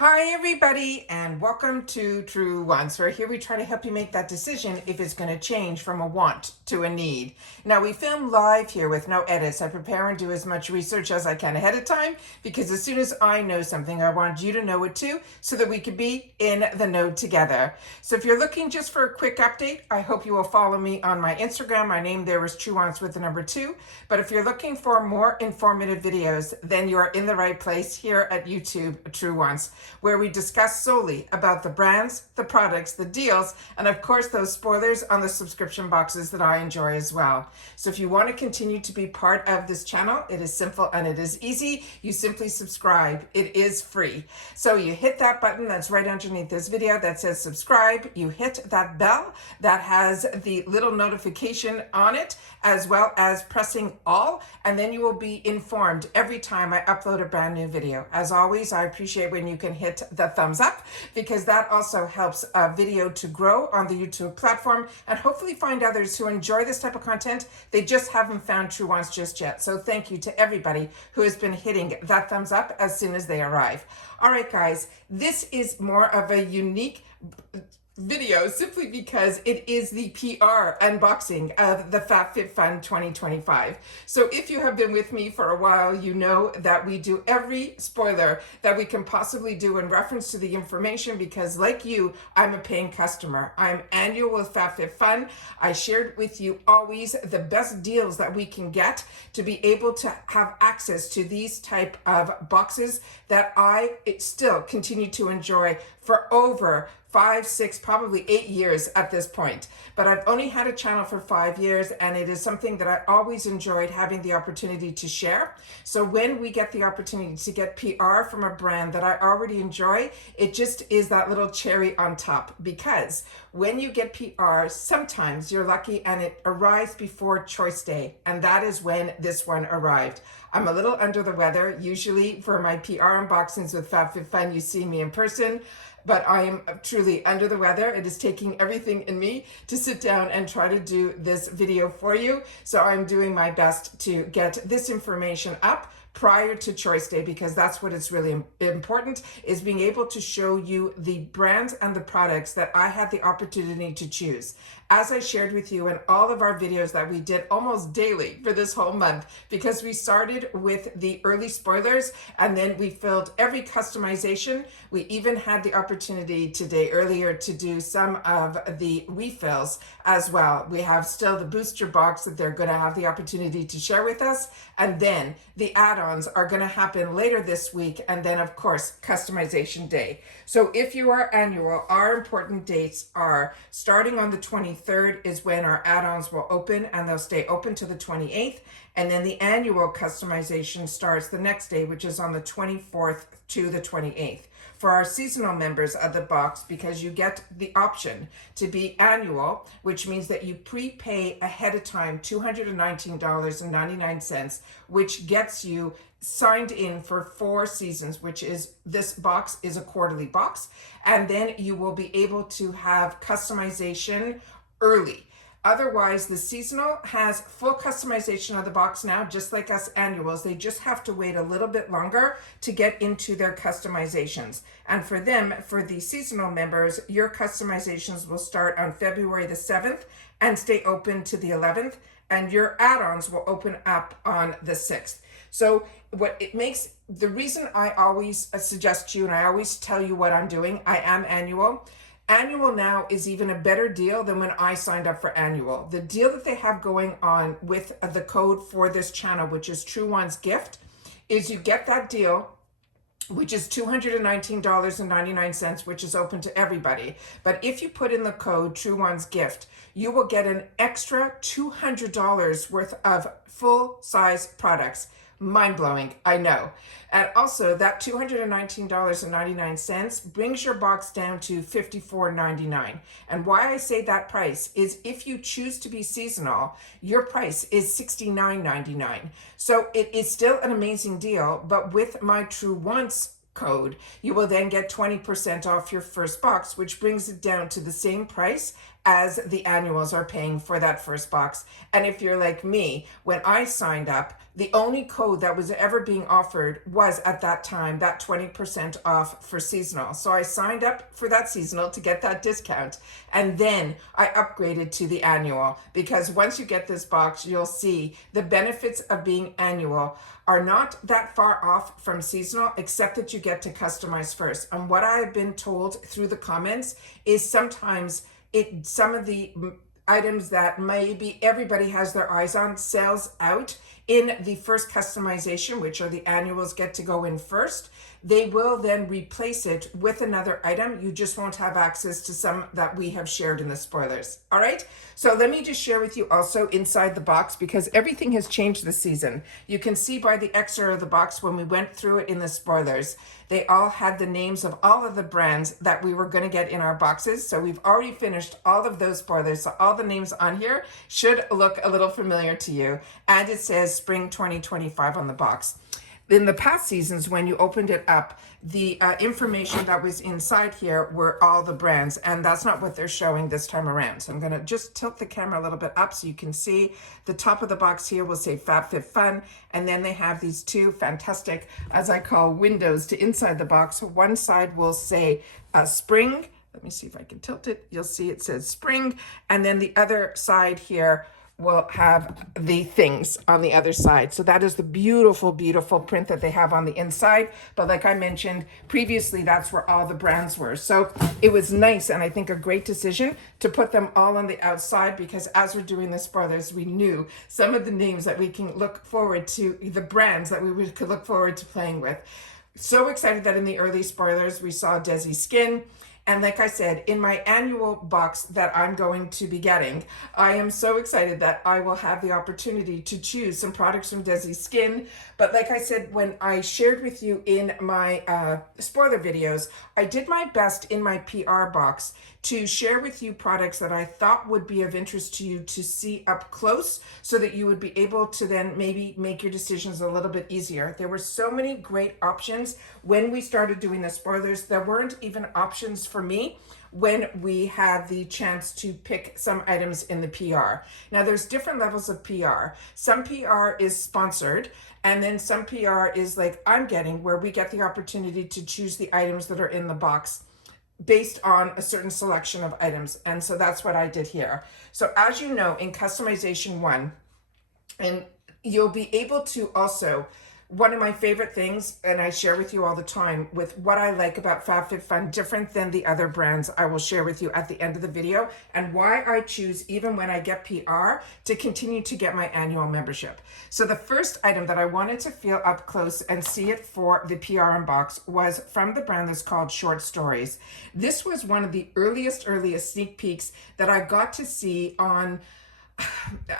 Hi everybody, and welcome to Truewants, where here we try to help you make that decision if it's going to change from a want to a need. Now, we film live here with no edits. I prepare and do as much research as I can ahead of time, because as soon as I know something, I want you to know it too, so that we can be in the know together. So if you're looking just for a quick update, I hope you will follow me on my Instagram. My name there is Truewants with the number 2. But if you're looking for more informative videos, then you are in the right place here at YouTube, Truewants, where we discuss solely about the brands, the products, the deals, and of course those spoilers on the subscription boxes that I enjoy as well. So if you want to continue to be part of this channel, it is simple and it is easy. You simply subscribe. It is free. So you hit that button that's right underneath this video that says subscribe. You hit that bell that has the little notification on it, as well as pressing all, and then you will be informed every time I upload a brand new video. As always, I appreciate when you can hit the thumbs up, because that also helps a video to grow on the YouTube platform and hopefully find others who enjoy this type of content. They just haven't found Truewants just yet. So thank you to everybody who has been hitting that thumbs up as soon as they arrive. All right, guys, this is more of a unique video simply because it is the PR unboxing of the FABFITFUN 2025. So if you have been with me for a while, you know that we do every spoiler that we can possibly do in reference to the information, because like you, I'm a paying customer. I'm annual with FABFITFUN. I shared with you always the best deals that we can get to be able to have access to these type of boxes that I still continue to enjoy for over 5, 6, probably 8 years at this point. But I've only had a channel for 5 years, and it is something that I always enjoyed having the opportunity to share. So when we get the opportunity to get PR from a brand that I already enjoy, it just is that little cherry on top, because when you get PR, sometimes you're lucky and it arrives before choice day, and that is when this one arrived. I'm a little under the weather. Usually for my PR unboxings with FABFITFUN, you see me in person, but I am truly under the weather. It is taking everything in me to sit down and try to do this video for you. So I'm doing my best to get this information up prior to choice day, because that's what is really important, is being able to show you the brands and the products that I had the opportunity to choose. As I shared with you in all of our videos that we did almost daily for this whole month, because we started with the early spoilers and then we filled every customization. We even had the opportunity today earlier to do some of the refills as well. We have still the booster box that they're going to have the opportunity to share with us, and then the add-ons are going to happen later this week, and then of course customization day. So if you are annual, our important dates are starting on the 23rd is when our add-ons will open, and they'll stay open to the 28th, and then the annual customization starts the next day, which is on the 24th to the 28th. For our seasonal members of the box, because you get the option to be annual, which means that you prepay ahead of time $219.99, which gets you signed in for 4 seasons, which is, this box is a quarterly box, and then you will be able to have customization early. Otherwise, the seasonal has full customization of the box now, just like us annuals. They just have to wait a little bit longer to get into their customizations. And for them, for the seasonal members, your customizations will start on February the 7th and stay open to the 11th, and your add-ons will open up on the 6th. So what it makes, the reason I always suggest you, and I always tell you what I'm doing, I am annual. Annual now is even a better deal than when I signed up for annual. The deal that they have going on with the code for this channel, which is Truewants Gift, is you get that deal, which is $219.99, which is open to everybody. But if you put in the code Truewants Gift, you will get an extra $200 worth of full-size products. Mind-blowing, I know. And also that $219.99 brings your box down to $54.99. And why I say that price is if you choose to be seasonal, your price is $69.99. So it is still an amazing deal, but with my Truewants code, you will then get 20% off your first box, which brings it down to the same price as the annuals are paying for that first box. And if you're like me, when I signed up, the only code that was ever being offered was at that time that 20% off for seasonal. So I signed up for that seasonal to get that discount, and then I upgraded to the annual, because once you get this box, you'll see the benefits of being annual are not that far off from seasonal, except that you get to customize first. And what I've been told through the comments is sometimes some of the items that maybe everybody has their eyes on sells out in the first customization, which are the annuals get to go in first. They will then replace it with another item. You just won't have access to some that we have shared in the spoilers. All right. So let me just share with you also inside the box, because everything has changed this season. You can see by the extra of the box when we went through it in the spoilers, they all had the names of all of the brands that we were going to get in our boxes. So we've already finished all of those spoilers. So all the names on here should look a little familiar to you. And it says Spring 2025 on the box. In the past seasons, when you opened it up, the information that was inside here were all the brands, and that's not what they're showing this time around. So I'm going to just tilt the camera a little bit up so you can see the top of the box here will say FabFitFun, and then they have these two fantastic, as I call, windows to inside the box. One side will say Spring. Let me see if I can tilt it. You'll see it says Spring, and then the other side here will have the things on the other side. So that is the beautiful, beautiful print that they have on the inside. But like I mentioned previously, that's where all the brands were. So it was nice, and I think a great decision to put them all on the outside, because as we're doing the spoilers, we knew some of the names that we can look forward to, the brands that we could look forward to playing with. So excited that in the early spoilers, we saw Desi Skin. And like I said, in my annual box that I'm going to be getting, I am so excited that I will have the opportunity to choose some products from Desi Skin. But like I said, when I shared with you in my spoiler videos, I did my best in my PR box to share with you products that I thought would be of interest to you to see up close, so that you would be able to then maybe make your decisions a little bit easier. There were so many great options when we started doing the spoilers. There weren't even options for me when we had the chance to pick some items in the PR. Now there's different levels of PR. Some PR is sponsored, and then some PR is like I'm getting, where we get the opportunity to choose the items that are in the box based on a certain selection of items. And so that's what I did here. So as you know, in customization 1, and you'll be able to also, one of my favorite things, and I share with you all the time, with what I like about FabFitFun, different than the other brands, I will share with you at the end of the video, and why I choose, even when I get PR, to continue to get my annual membership. So the first item that I wanted to feel up close and see it for the PR unbox was from the brand that's called Short Stories. This was one of the earliest sneak peeks that I got to see on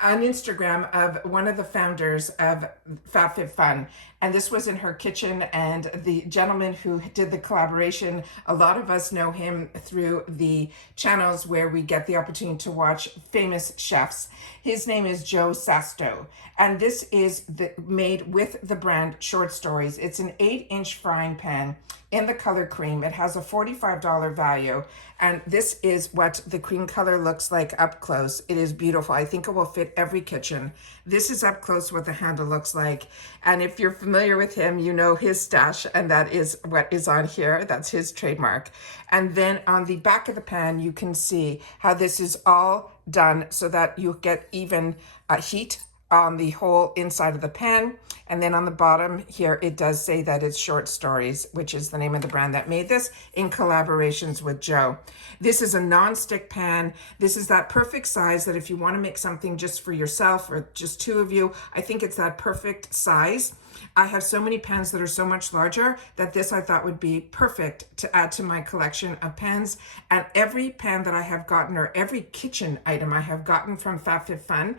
Instagram of one of the founders of FabFitFun, and this was in her kitchen. And the gentleman who did the collaboration, a lot of us know him through the channels where we get the opportunity to watch famous chefs. His name is Joe Sasto, and this is made with the brand Short Stories. It's an 8-inch frying pan in the color cream. It has a $45 value, and this is what the cream color looks like up close. It is beautiful. I think it will fit every kitchen. This is up close what the handle looks like, and if you're familiar with him, you know his stash, and that is what is on here. That's his trademark. And then on the back of the pan, you can see how this is all done so that you get even heat on the whole inside of the pan. And then on the bottom here, it does say that it's Short Stories, which is the name of the brand that made this in collaborations with Joe. This is a non-stick pan. This is that perfect size that if you want to make something just for yourself or just two of you, I think it's that perfect size. I have so many pans that are so much larger that this I thought would be perfect to add to my collection of pans. And every pan that I have gotten, or every kitchen item I have gotten from FabFitFun,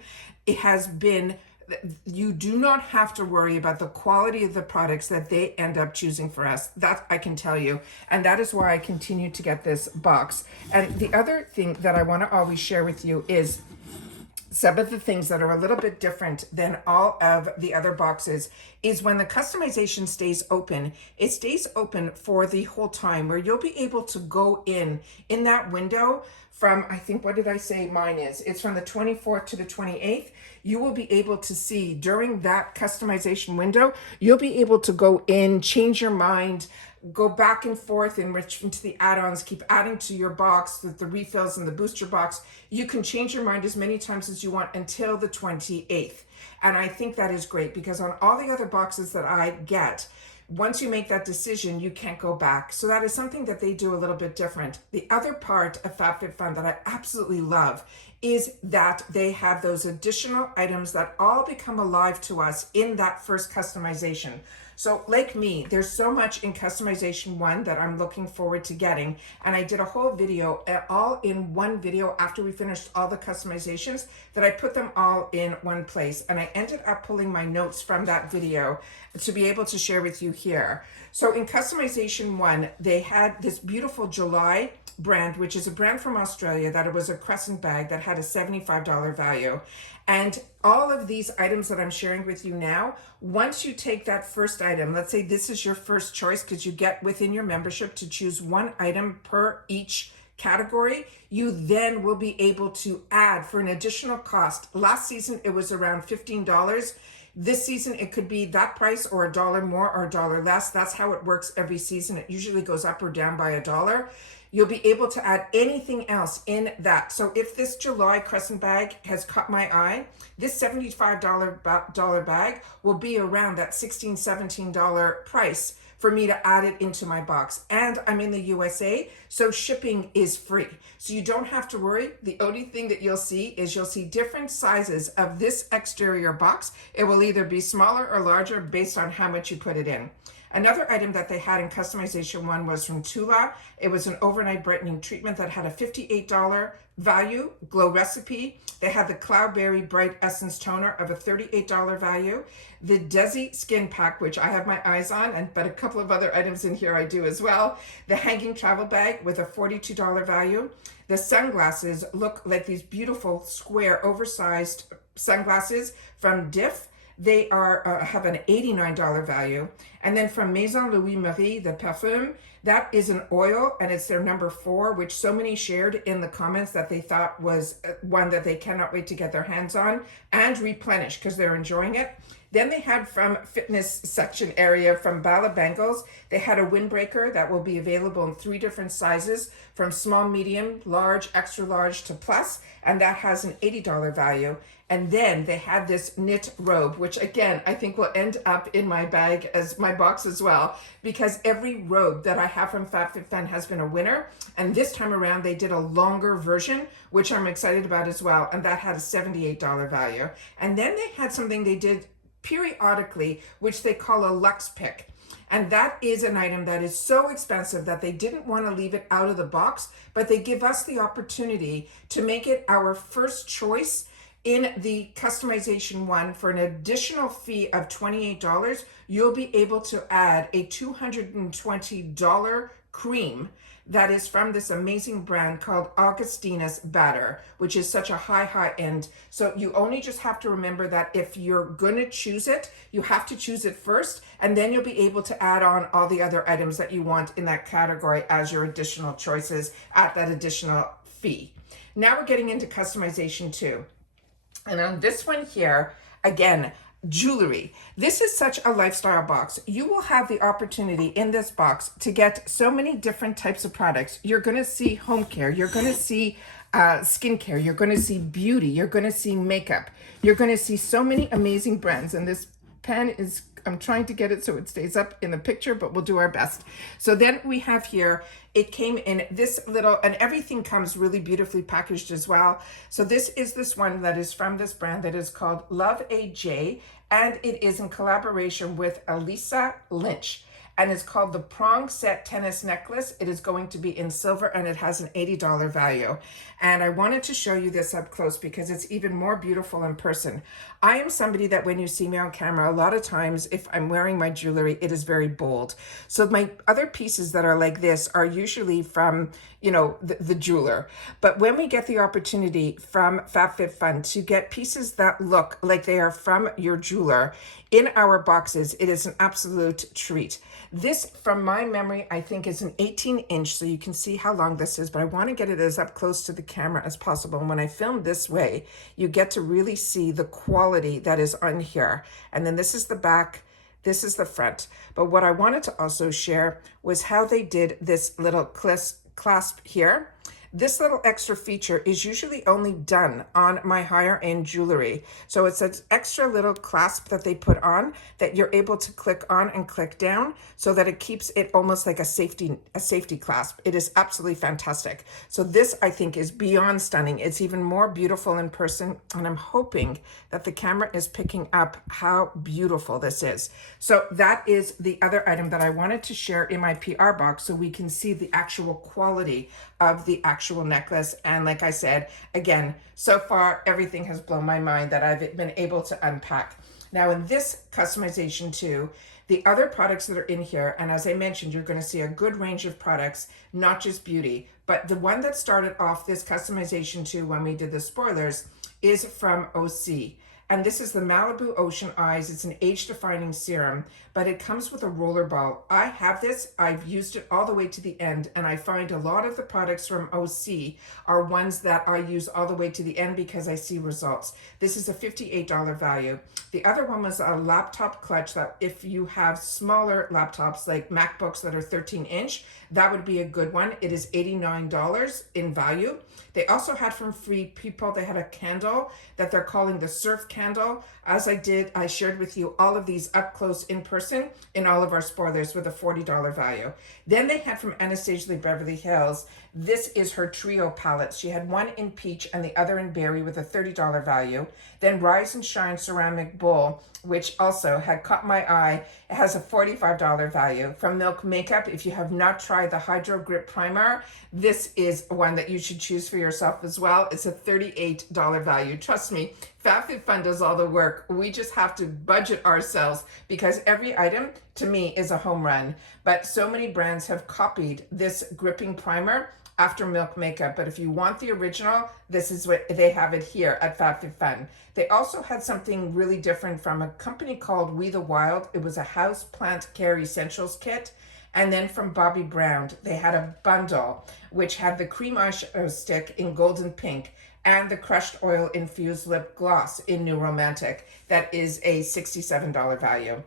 it has been, you do not have to worry about the quality of the products that they end up choosing for us. That I can tell you. And that is why I continue to get this box. And the other thing that I want to always share with you is some of the things that are a little bit different than all of the other boxes is when the customization stays open, it stays open for the whole time, where you'll be able to go in that window from, I think, what did I say mine is? It's from the 24th to the 28th. You will be able to see during that customization window, you'll be able to go in, change your mind, go back and forth, enrich into the add-ons, keep adding to your box with the refills and the booster box. You can change your mind as many times as you want until the 28th. And I think that is great, because on all the other boxes that I get, once you make that decision, you can't go back. So that is something that they do a little bit different. The other part of FabFitFun that I absolutely love is that they have those additional items that all become alive to us in that first customization. So like me, there's so much in customization 1 that I'm looking forward to getting. And I did a whole video, all in one video after we finished all the customizations, that I put them all in one place. And I ended up pulling my notes from that video to be able to share with you here. So in customization 1, they had this beautiful July brand, which is a brand from Australia, that it was a crescent bag that had a $75 value. And all of these items that I'm sharing with you now, once you take that first item, let's say this is your first choice, because you get within your membership to choose one item per each category, you then will be able to add for an additional cost. Last season, it was around $15. This season, it could be that price or $1 more or $1 less. That's how it works every season. It usually goes up or down by $1. You'll be able to add anything else in that. So if this July crescent bag has caught my eye, this $75 bag will be around that $16, $17 price for me to add it into my box. And I'm in the USA, so shipping is free. So you don't have to worry. The only thing that you'll see is you'll see different sizes of this exterior box. It will either be smaller or larger based on how much you put it in. Another item that they had in customization 1 was from Tula. It was an overnight brightening treatment that had a $58 value, glow recipe. They had the Cloudberry Bright Essence Toner of a $38 value. The Desi Skin Pack, which I have my eyes on, but a couple of other items in here I do as well. The Hanging Travel Bag with a $42 value. The sunglasses look like these beautiful square oversized sunglasses from Diff. They are have an $89 value. And then from Maison Louis Marie, the Parfum, that is an oil, and it's their number 4, which so many shared in the comments that they thought was one that they cannot wait to get their hands on and replenish because they're enjoying it. Then they had from fitness section area from Bala Bangles, they had a windbreaker that will be available in 3 different sizes, from small, medium, large, extra large to plus, and that has an $80 value. And then they had this knit robe, which again, I think will end up in my bag as my box as well, because every robe that I have from FabFitFun has been a winner. And this time around, they did a longer version, which I'm excited about as well. And that had a $78 value. And then they had something they did periodically, which they call a Luxe Pick. And that is an item that is so expensive that they didn't want to leave it out of the box, but they give us the opportunity to make it our first choice in the customization 1 for an additional fee of $28. You'll be able to add a $220 cream that is from this amazing brand called Augustina's Batter, which is such a high end. So you only just have to remember that if you're gonna choose it, you have to choose it first, and then you'll be able to add on all the other items that you want in that category as your additional choices at that additional fee. Now we're getting into customization 2. And on this one here, again, jewelry. This is such a lifestyle box. You will have the opportunity in this box to get so many different types of products. You're going to see home care. You're going to see skincare. You're going to see beauty. You're going to see makeup. You're going to see so many amazing brands. And this pen is, I'm trying to get it so it stays up in the picture, but we'll do our best. So then we have here, it came in this little, and everything comes really beautifully packaged as well. So this is this one that is from this brand that is called Love AJ, and it is in collaboration with Elisa Lynch. and it's called the Prong Set Tennis Necklace. It is going to be in silver, and it has an $80 value. And I wanted to show you this up close because it's even more beautiful in person. I am somebody that when you see me on camera, a lot of times if I'm wearing my jewelry, it is very bold. So my other pieces that are like this are usually from, you know, the jeweler. But when we get the opportunity from FABFITFUN to get pieces that look like they are from your jeweler in our boxes, it is an absolute treat. This, from my memory, I think is an 18-inch, so you can see how long this is, but I want to get it as up close to the camera as possible. And when I film this way, you get to really see the quality that is on here. And then this is the back, this is the front. But what I wanted to also share was how they did this little clasp here. This little extra feature is usually only done on my higher end jewelry. So it's an extra little clasp that they put on that you're able to click on and click down so that it keeps it almost like a safety clasp. It is absolutely fantastic. So this, I think, is beyond stunning. It's even more beautiful in person, and I'm hoping that the camera is picking up how beautiful this is. So that is the other item that I wanted to share in my PR box so we can see the actual quality of the actual necklace. And like I said, again, so far everything has blown my mind that I've been able to unpack. Now in this customization too, the other products that are in here, and as I mentioned, you're going to see a good range of products, not just beauty, but the one that started off this customization too when we did the spoilers is from OC. And this is the Malibu Ocean Eyes. It's an age-defining serum, but it comes with a roller ball. I have this, I've used it all the way to the end, and I find a lot of the products from OC are ones that I use all the way to the end because I see results. This is a $58 value. The other one was a laptop clutch that if you have smaller laptops like MacBooks that are 13-inch, that would be a good one. It is $89 in value. They also had from Free People, they had a candle that they're calling the Surf Candle. As I did, I shared with you all of these up close in person in all of our spoilers with a $40 value. Then they had from Anastasia Beverly Hills, this is her trio palette. She had one in peach and the other in berry with a $30 value. Then Rise and Shine ceramic bowl, which also had caught my eye. It has a $45 value. From Milk Makeup, if you have not tried the Hydro Grip Primer, this is one that you should choose for yourself as well. It's a $38 value. Trust me, FABFITFUN does all the work. We just have to budget ourselves because every item to me is a home run. But so many brands have copied this gripping primer after Milk Makeup. But if you want the original, this is what they have it here at FABFITFUN. They also had something really different from a company called We the Wild. It was a house plant care essentials kit. And then from Bobbi Brown, they had a bundle which had the cream eyeshadow stick in golden pink and the crushed oil infused lip gloss in New Romantic. That is a $67 value.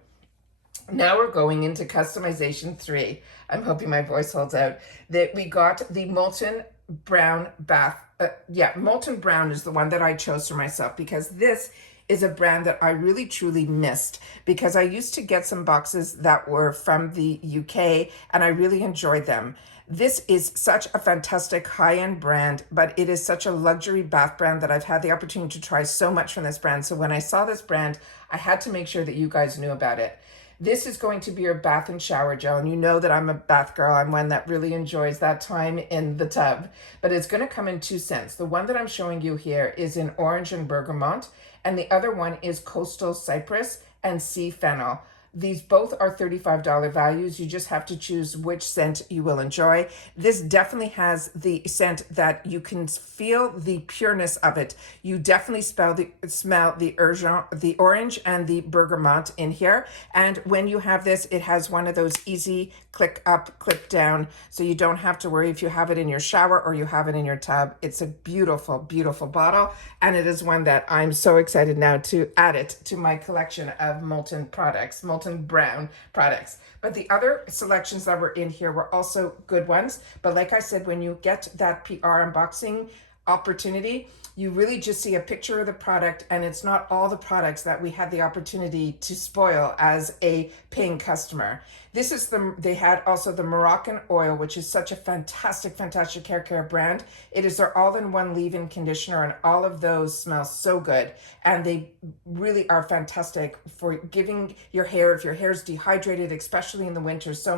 Now we're going into customization 3. I'm hoping my voice holds out. That we got the Molton Brown bath. Molton Brown is the one that I chose for myself because this is a brand that I really truly missed because I used to get some boxes that were from the UK and I really enjoyed them. This is such a fantastic high-end brand, but it is such a luxury bath brand that I've had the opportunity to try so much from this brand. So when I saw this brand, I had to make sure that you guys knew about it. This is going to be your bath and shower gel, and you know that I'm a bath girl. I'm one that really enjoys that time in the tub, but it's going to come in 2 scents. The one that I'm showing you here is in orange and bergamot, and the other one is coastal cypress and sea fennel. These both are $35 values. You just have to choose which scent you will enjoy. This definitely has the scent that you can feel the pureness of it. You definitely smell the orange and the bergamot in here. And when you have this, it has one of those easy click up, click down. So you don't have to worry if you have it in your shower or you have it in your tub. It's a beautiful, beautiful bottle. And it is one that I'm so excited now to add it to my collection of Molton products, Molton Brown products. But the other selections that were in here were also good ones. But like I said, when you get that PR unboxing, opportunity, you really just see a picture of the product, and it's not all the products that we had the opportunity to spoil as a paying customer. This is they had also the Moroccan oil, which is such a fantastic hair care brand. It is their all-in-one leave-in conditioner, and all of those smell so good. And they really are fantastic for giving your hair, if your hair is dehydrated, especially in the winter, so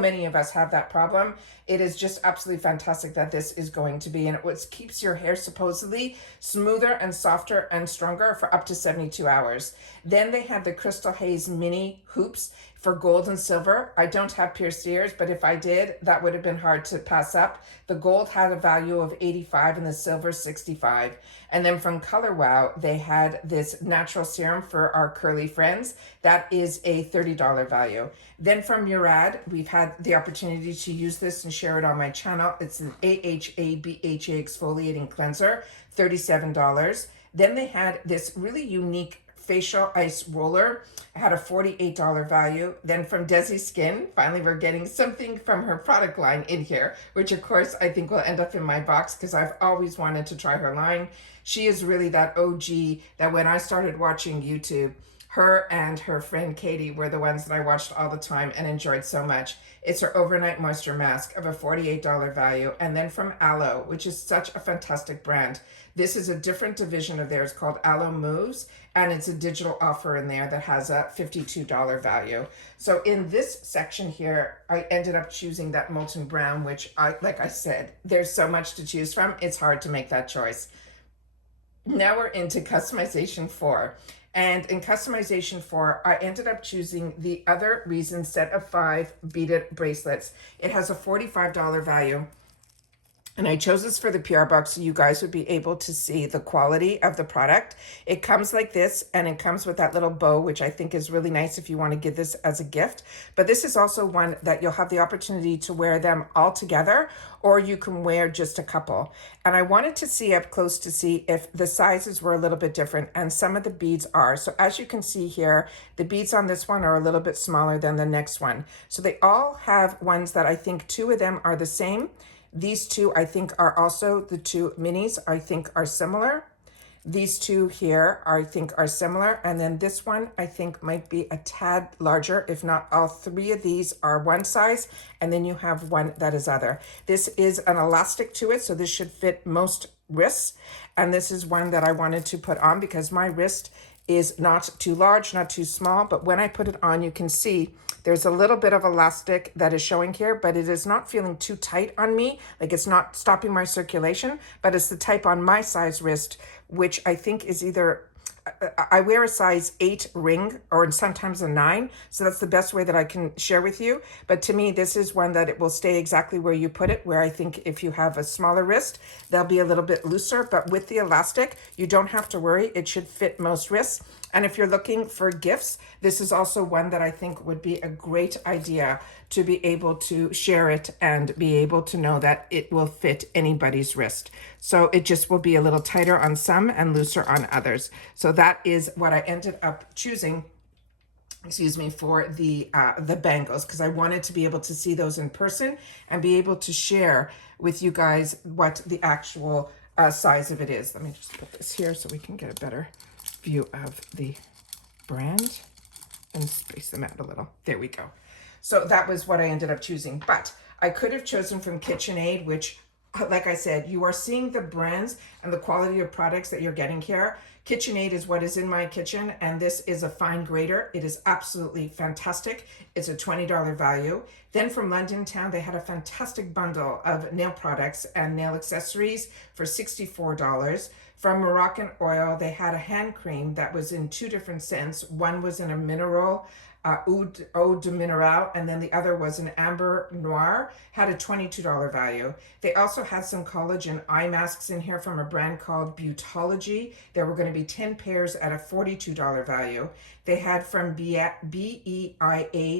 many of us have that problem. It is just absolutely fantastic that this is going to be, and it keeps your hair supposedly smoother and softer and stronger for up to 72 hours. Then they had the Crystal Haze mini hoops for gold and silver. I don't have pierced ears, but if I did, that would have been hard to pass up. The gold had a value of 85 and the silver 65. And then from Color Wow, they had this natural serum for our curly friends. That is a $30 value. Then from Murad, we've had the opportunity to use this and share it on my channel. It's an AHA BHA exfoliating cleanser, $37. Then they had this really unique facial ice roller. It had a $48 value. Then from Desi Skin, finally we're getting something from her product line in here, which of course I think will end up in my box because I've always wanted to try her line. She is really that OG that when I started watching YouTube, her and her friend Katie were the ones that I watched all the time and enjoyed so much. It's her overnight moisture mask of a $48 value. And then from Aloe, which is such a fantastic brand. This is a different division of theirs called Aloe Moves, and it's a digital offer in there that has a $52 value. So in this section here, I ended up choosing that Molton Brown, which like I said, there's so much to choose from. It's hard to make that choice. Now we're into customization 4. And in customization 4, I ended up choosing the Other Reason set of 5 beaded bracelets. It has a $45 value. And I chose this for the PR box so you guys would be able to see the quality of the product. It comes like this, and it comes with that little bow, which I think is really nice if you want to give this as a gift. But this is also one that you'll have the opportunity to wear them all together, or you can wear just a couple. And I wanted to see up close to see if the sizes were a little bit different, and some of the beads are. So as you can see here, the beads on this one are a little bit smaller than the next one. So they all have ones that I think 2 of them are the same. These 2, I think, are also the 2 minis, I think are similar. These 2 here, I think, are similar. And then this one, I think, might be a tad larger. If not, all 3 of these are one size. And then you have one that is other. This is an elastic to it, so this should fit most wrists. And this is one that I wanted to put on because my wrist is not too large, not too small. But when I put it on, you can see there's a little bit of elastic that is showing here, but it is not feeling too tight on me. Like it's not stopping my circulation, but it's the type on my size wrist, which I think is either, I wear a size 8 ring or sometimes a 9. So that's the best way that I can share with you. But to me, this is one that it will stay exactly where you put it, where I think if you have a smaller wrist, they'll be a little bit looser. But with the elastic, you don't have to worry. It should fit most wrists. And if you're looking for gifts, this is also one that I think would be a great idea to be able to share it and be able to know that it will fit anybody's wrist. So it just will be a little tighter on some and looser on others. So that is what I ended up choosing, excuse me, for the bangles, because I wanted to be able to see those in person and be able to share with you guys what the actual size of it is. Let me just put this here so we can get a better view of the brand and space them out a little. There we go. So that was what I ended up choosing, but I could have chosen from KitchenAid, which, like I said, you are seeing the brands and the quality of products that you're getting here. KitchenAid is what is in my kitchen, and this is a fine grater. It is absolutely fantastic. It's a $20 value. Then from London Town, they had a fantastic bundle of nail products and nail accessories for $64. From Moroccan Oil, they had a hand cream that was in 2 different scents. One was in a mineral, eau de mineral, and then the other was an amber noir, had a $22 value. They also had some collagen eye masks in here from a brand called Beautology. There were going to be 10 pairs at a $42 value. They had from BEIA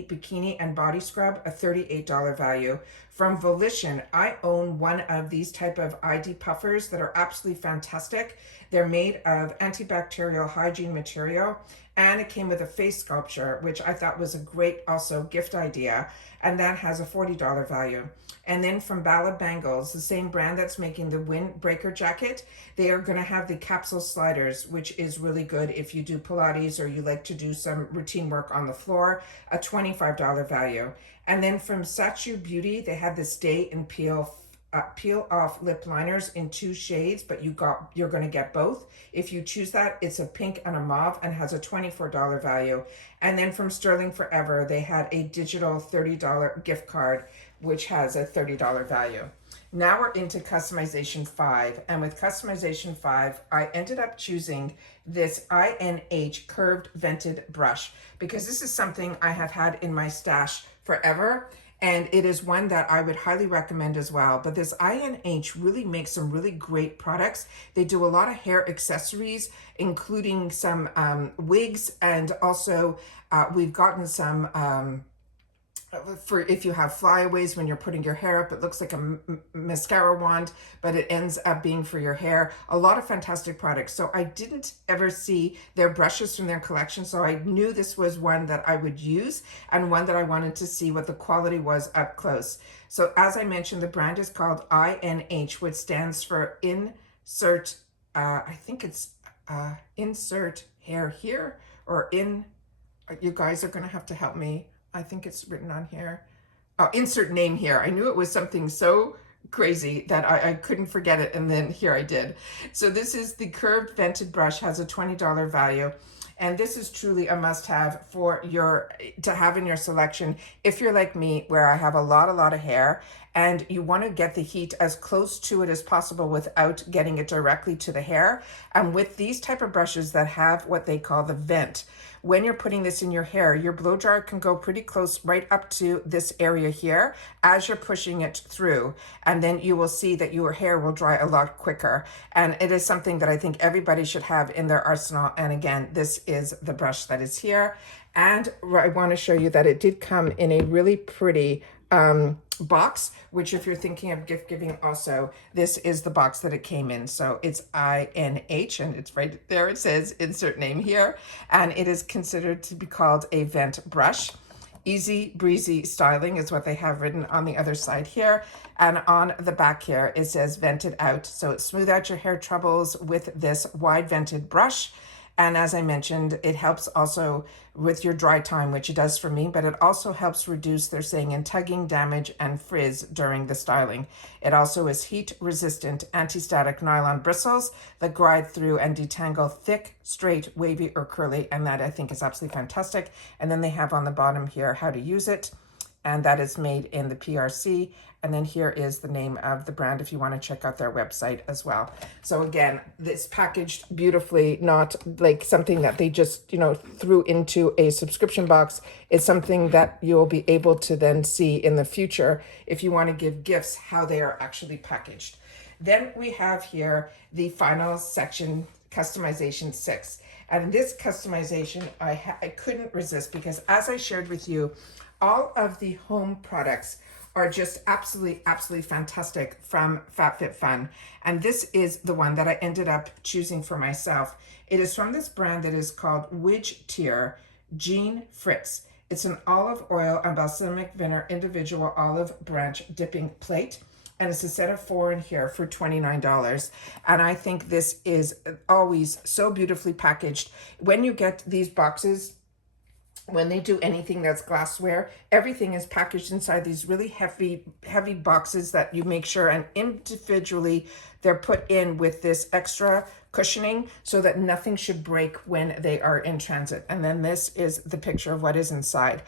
Bikini and Body Scrub, a $38 value. From Volition, I own one of these type of ID puffers that are absolutely fantastic. They're made of antibacterial hygiene material, and it came with a face sculpture, which I thought was a great also gift idea, and that has a $40 value. And then from Bala Bangles, the same brand that's making the windbreaker jacket, they are going to have the capsule sliders, which is really good if you do Pilates or you like to do some routine work on the floor, a $25 value. And then from Sachu Beauty, they had the Stay and Peel off lip liners in 2 shades, but you're going to get both. If you choose that, it's a pink and a mauve and has a $24 value. And then from Sterling Forever, they had a digital $30 gift card, which has a $30 value. Now we're into customization 5. And with customization 5, I ended up choosing this INH curved vented brush because this is something I have had in my stash forever. And it is one that I would highly recommend as well. But this INH really makes some really great products. They do a lot of hair accessories, including some wigs, and also we've gotten some for if you have flyaways when you're putting your hair up. It looks like a mascara wand, but it ends up being for your hair. A lot of fantastic products. So I didn't ever see their brushes from their collection, so I knew this was one that I would use and one that I wanted to see what the quality was up close. So as I mentioned, the brand is called INH, which stands for insert, I think it's insert hair here, or you guys are gonna have to help me. I think it's written on here. Oh, insert name here. I knew it was something so crazy that I couldn't forget it, and then here I did. So this is the curved vented brush, has a $20 value. And this is truly a must-have to have in your selection if you're like me, where I have a lot of hair and you want to get the heat as close to it as possible without getting it directly to the hair. And with these type of brushes that have what they call the vent, when you're putting this in your hair, your blow dryer can go pretty close right up to this area here as you're pushing it through. And then you will see that your hair will dry a lot quicker. And it is something that I think everybody should have in their arsenal. And again, this is the brush that is here. And I want to show you that it did come in a really pretty box, which if you're thinking of gift giving also, this is the box that it came in. So it's INH, and it's right there. It says insert name here, and it is considered to be called a vent brush. Easy breezy styling is what they have written on the other side here. And on the back here, it says vented out. So smooth out your hair troubles with this wide vented brush. And as I mentioned, it helps also with your dry time, which it does for me, but it also helps reduce, they're saying, in tugging, damage, and frizz during the styling. It also is heat-resistant, anti-static nylon bristles that glide through and detangle thick, straight, wavy, or curly, and that I think is absolutely fantastic. And then they have on the bottom here how to use it, and that is made in the PRC. And then here is the name of the brand if you want to check out their website as well. So again, this packaged beautifully, not like something that they just, threw into a subscription box. It's something that you'll be able to then see in the future if you want to give gifts, how they are actually packaged. Then we have here the final section, customization 6. And this customization, I couldn't resist, because as I shared with you, all of the home products are just absolutely fantastic from FABFITFUN. And this is the one that I ended up choosing for myself. It is from this brand that is called Widge Tier Jean Fritz. It's an olive oil and balsamic vinegar individual olive branch dipping plate. And it's a set of 4 in here for $29. And I think this is always so beautifully packaged. When you get these boxes, when they do anything that's glassware, everything is packaged inside these really heavy boxes that you make sure, and individually they're put in with this extra cushioning so that nothing should break when they are in transit. And then this is the picture of what is inside.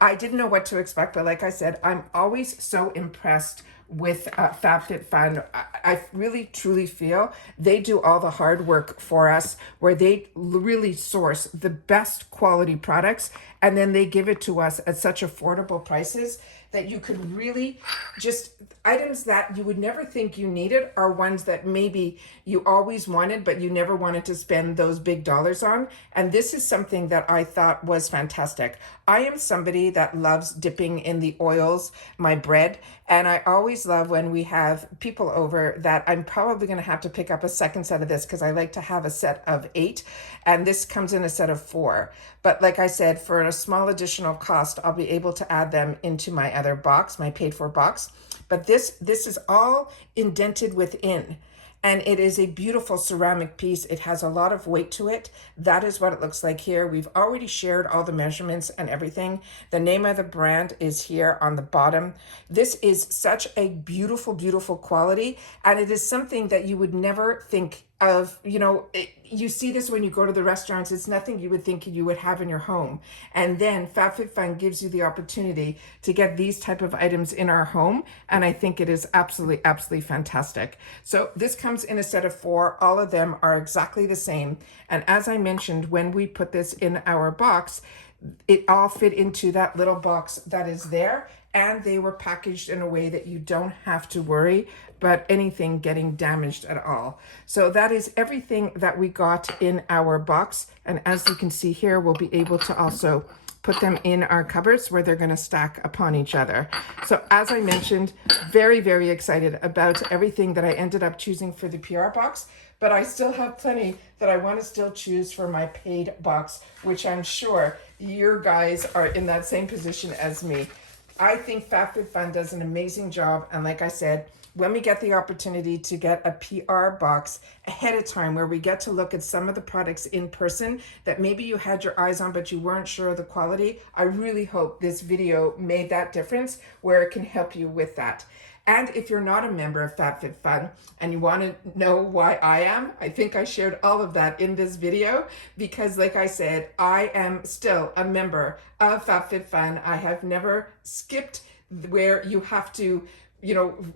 I didn't know what to expect, but like I said, I'm always so impressed with FABFITFUN. I really truly feel they do all the hard work for us, where they really source the best quality products, and then they give it to us at such affordable prices that you could really just items that you would never think you needed are ones that maybe you always wanted, but you never wanted to spend those big dollars on. And this is something that I thought was fantastic. I am somebody that loves dipping in the oils, my bread, and I always love when we have people over that I'm probably going to have to pick up a second set of this because I like to have a set of 8, and this comes in a set of 4. But like I said, for a small additional cost, I'll be able to add them into my other box, my paid for box. But this is all indented within. And it is a beautiful ceramic piece. It has a lot of weight to it. That is what it looks like here. We've already shared all the measurements and everything. The name of the brand is here on the bottom. This is such a beautiful, beautiful quality. And it is something that you would never think of, you see this when you go to the restaurants. It's nothing you would think you would have in your home. And then FabFitFun gives you the opportunity to get these type of items in our home. And I think it is absolutely, absolutely fantastic. So this comes in a set of 4. All of them are exactly the same. And as I mentioned, when we put this in our box, it all fit into that little box that is there. And they were packaged in a way that you don't have to worry about anything getting damaged at all. So that is everything that we got in our box. And as you can see here, we'll be able to also put them in our cupboards where they're going to stack upon each other. So as I mentioned, very, very excited about everything that I ended up choosing for the PR box. But I still have plenty that I want to still choose for my paid box, which I'm sure you guys are in that same position as me. I think FabFitFun does an amazing job. And like I said, when we get the opportunity to get a PR box ahead of time where we get to look at some of the products in person that maybe you had your eyes on but you weren't sure of the quality, I really hope this video made that difference where it can help you with that. And if you're not a member of FabFitFun and you want to know why I am, I think I shared all of that in this video because like I said, I am still a member of FabFitFun. I have never skipped where you have to,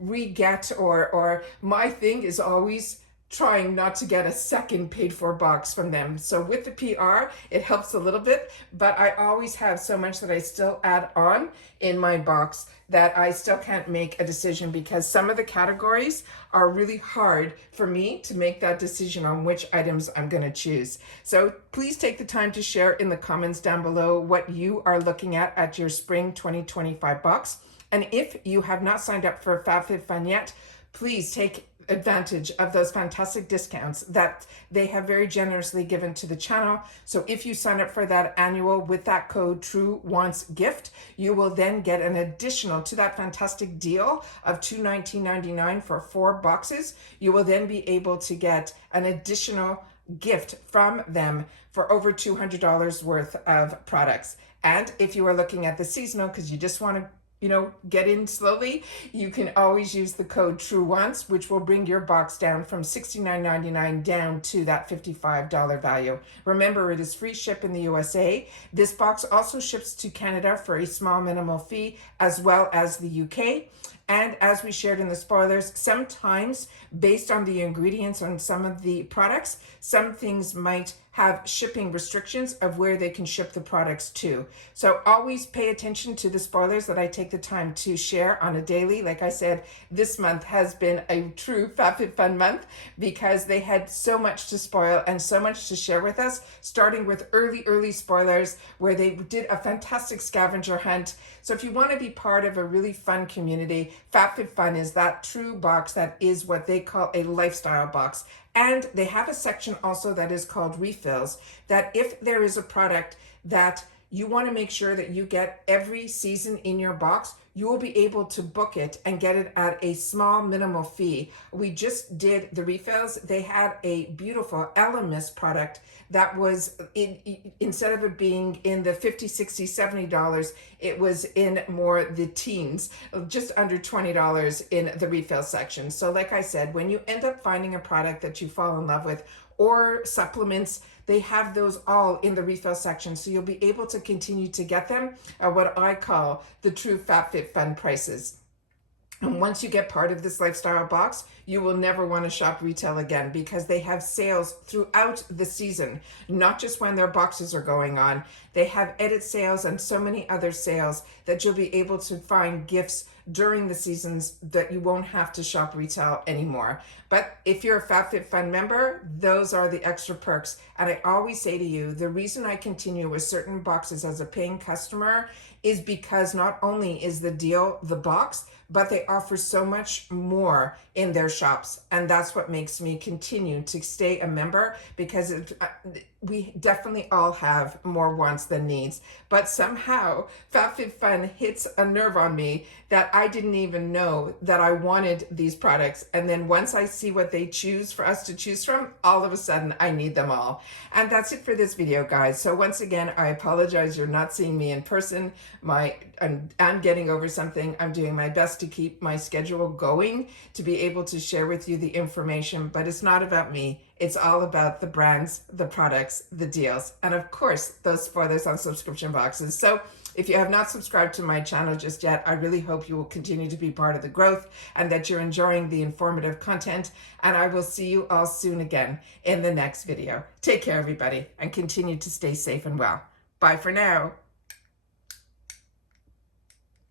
re-get or my thing is always trying not to get a second paid for box from them. So with the PR, it helps a little bit, but I always have so much that I still add on in my box that I still can't make a decision because some of the categories are really hard for me to make that decision on which items I'm going to choose. So please take the time to share in the comments down below what you are looking at your spring 2025 box. And if you have not signed up for FabFitFun yet, please take advantage of those fantastic discounts that they have very generously given to the channel. So if you sign up for that annual with that code Truewants gift, you will then get an additional to that fantastic deal of $219.99 for 4 boxes. You will then be able to get an additional gift from them for over $200 worth of products. And if you are looking at the seasonal because you just want to get in slowly, you can always use the code Truewants, which will bring your box down from $69.99 down to that $55 value. Remember, it is free ship in the USA. This box also ships to Canada for a small minimal fee, as well as the UK. And as we shared in the spoilers, sometimes based on the ingredients on some of the products, some things might have shipping restrictions of where they can ship the products to. So always pay attention to the spoilers that I take the time to share on a daily. Like I said, this month has been a true FabFitFun month because they had so much to spoil and so much to share with us, starting with early spoilers where they did a fantastic scavenger hunt. So if you want to be part of a really fun community, FabFitFun is that true box that is what they call a lifestyle box. And they have a section also that is called refills, that if there is a product that you want to make sure that you get every season in your box, you will be able to book it and get it at a small minimal fee. We just did the refills. They had a beautiful LMS product that was instead of it being in the $50, $60, $70, it was in more the teens, just under $20 in the refill section. So like I said, when you end up finding a product that you fall in love with or supplements, they have those all in the refill section. So you'll be able to continue to get them at what I call the true FabFitFun prices. And once you get part of this lifestyle box, you will never want to shop retail again because they have sales throughout the season, not just when their boxes are going on. They have edit sales and so many other sales that you'll be able to find gifts during the seasons that you won't have to shop retail anymore. But if you're a FabFitFun member, those are the extra perks. And I always say to you, the reason I continue with certain boxes as a paying customer is because not only is the deal the box, but they offer so much more in their shops. And that's what makes me continue to stay a member, because we definitely all have more wants than needs. But somehow FabFitFun hits a nerve on me that I didn't even know that I wanted these products. And then once I see what they choose for us to choose from, all of a sudden I need them all. And that's it for this video, guys. So once again, I apologize you're not seeing me in person. I'm getting over something. I'm doing my best to keep my schedule going to be able to share with you the information, but it's not about me. It's all about the brands, the products, the deals, and of course, those spoilers on subscription boxes. So if you have not subscribed to my channel just yet, I really hope you will continue to be part of the growth and that you're enjoying the informative content. And I will see you all soon again in the next video. Take care, everybody, and continue to stay safe and well. Bye for now.